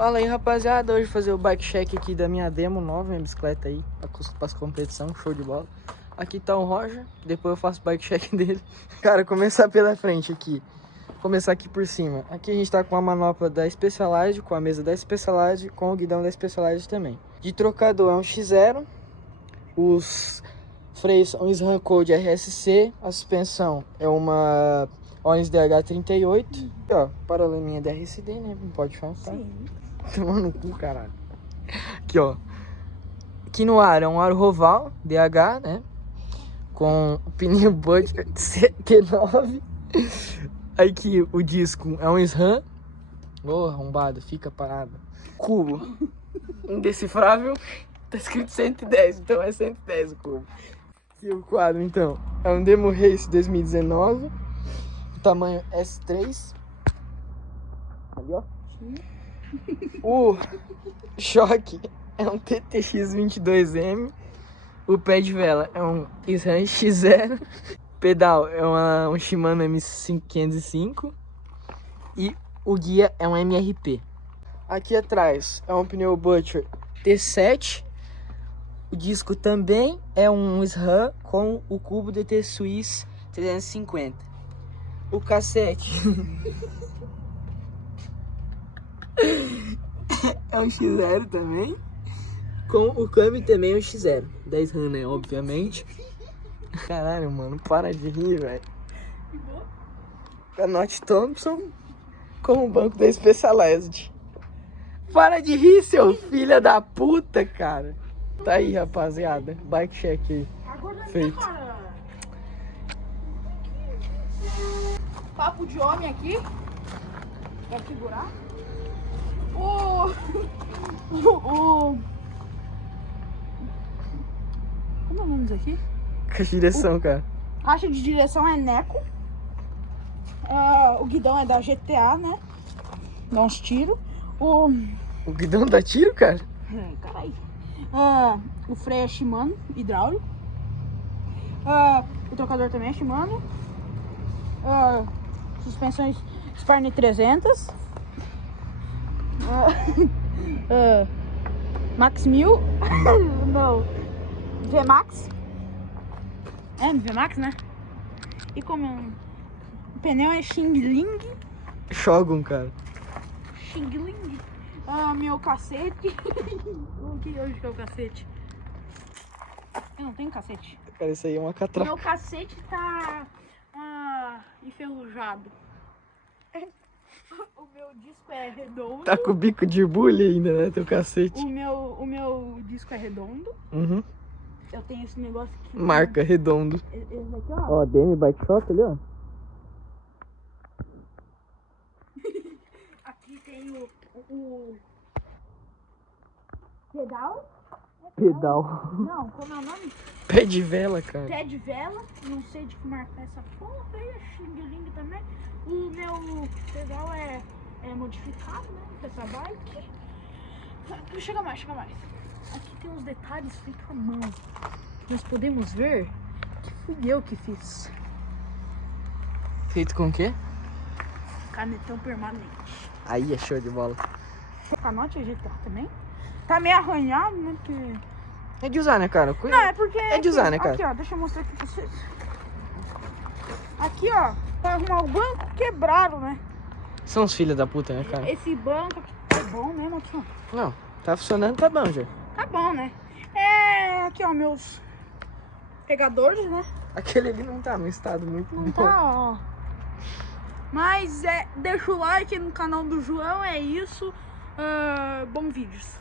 Fala aí, rapaziada, hoje fazer o bike check aqui da minha demo nova, minha bicicleta aí, para as competição, show de bola. Aqui tá o Roger, depois eu faço o bike check dele. Cara, começar pela frente aqui, começar aqui por cima. Aqui a gente tá com a manopla da Specialized, com a mesa da Specialized, com o guidão da Specialized também. De trocador é um X0, os freios são SRAM Code RSC, a suspensão é uma Onis DH38. E, ó, paralelinha da RSD, né? Não pode faltar. Sim. Tomando no cu, caralho. Aqui, ó. Aqui no aro é um aro Roval DH, né? Com o pneu Bud T9. Aqui o disco é um SRAM. Ô, arrombado, fica parado. Cubo indecifrável. Tá escrito 110, então é 110 o cubo. Aqui o quadro, então, é um Demo Race 2019. Tamanho S3. Ali, ó. O choque é um TTX 22M. O pé de vela é um SRAM X0. Pedal é um Shimano M505. E o guia é um MRP. Aqui atrás é um pneu Butcher T7. O disco também é um SRAM com o cubo DT Swiss 350. O cassete é um X0 também. Com o câmbio também é um X0. 10 RAM, né? Obviamente. Caralho, mano, para de rir, velho. Canote Thompson com o banco da Specialized. Para de rir, seu filho da puta, cara. Tá aí, rapaziada. Bike check aí. Feito. Papo de homem aqui. Vai segurar. Como é o nome disso aqui? Caixa de direção, cara. Caixa de direção é Neco. O guidão é da GTA, né? Dá uns tiros. O guidão dá tiro, cara? Caralho. O freio é Shimano, hidráulico. O trocador também é Shimano. Suspensões Sparny 300. Max 1000. Não. VMAX. É, VMAX, né? E como o pneu é Xingling. Shogun, cara. Xingling. Meu cacete. O que hoje que é o cacete? Eu não tenho cacete. Cara, isso aí é uma catraca. Meu cacete tá enferrujado. O meu disco é redondo. Tá com o bico de bully ainda, né? Teu cacete. O meu disco é redondo. Uhum. Eu tenho esse negócio aqui. Marca, redondo. Esse daqui, ó. Ó, DM Bike Shop ali, ó. Aqui tem o pedal. Pedal. Não, como é o nome? Pé de vela, cara. Pé de vela. Não sei de que marca é essa porra aí. É Xing-Ling também. O meu pedal é modificado, né? Dessa bike. Chega mais. Aqui tem uns detalhes feitos à mão. Nós podemos ver que fui eu que fiz. Feito com o quê? Canetão permanente. Aí é show de bola. O canote é GTA também. Tá meio arranhado, né? Porque... É de usar, né, cara? Não, é porque... É de usar, né, cara? Aqui, ó. Deixa eu mostrar aqui pra vocês. Aqui, ó. Pra arrumar o banco, quebraram, né? São os filhos da puta, né, cara? Esse banco aqui é bom, né, Matheus? Não, tá funcionando, tá bom já. Tá bom, né? Aqui, ó, meus pegadores, né? Aquele ali não tá num estado muito Não bom. tá, ó. Mas deixa o like no canal do João, é isso. Bom vídeos.